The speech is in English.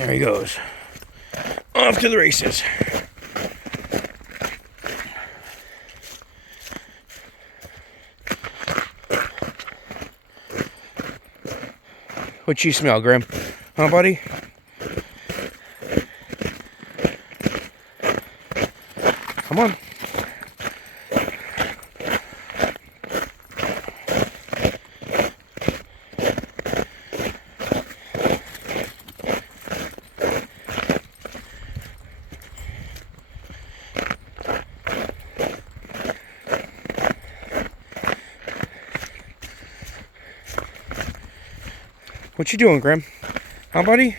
There he goes. Off to the races. What you smell, Grim? Huh, buddy? Come on. What you doing, Grim? Huh, buddy?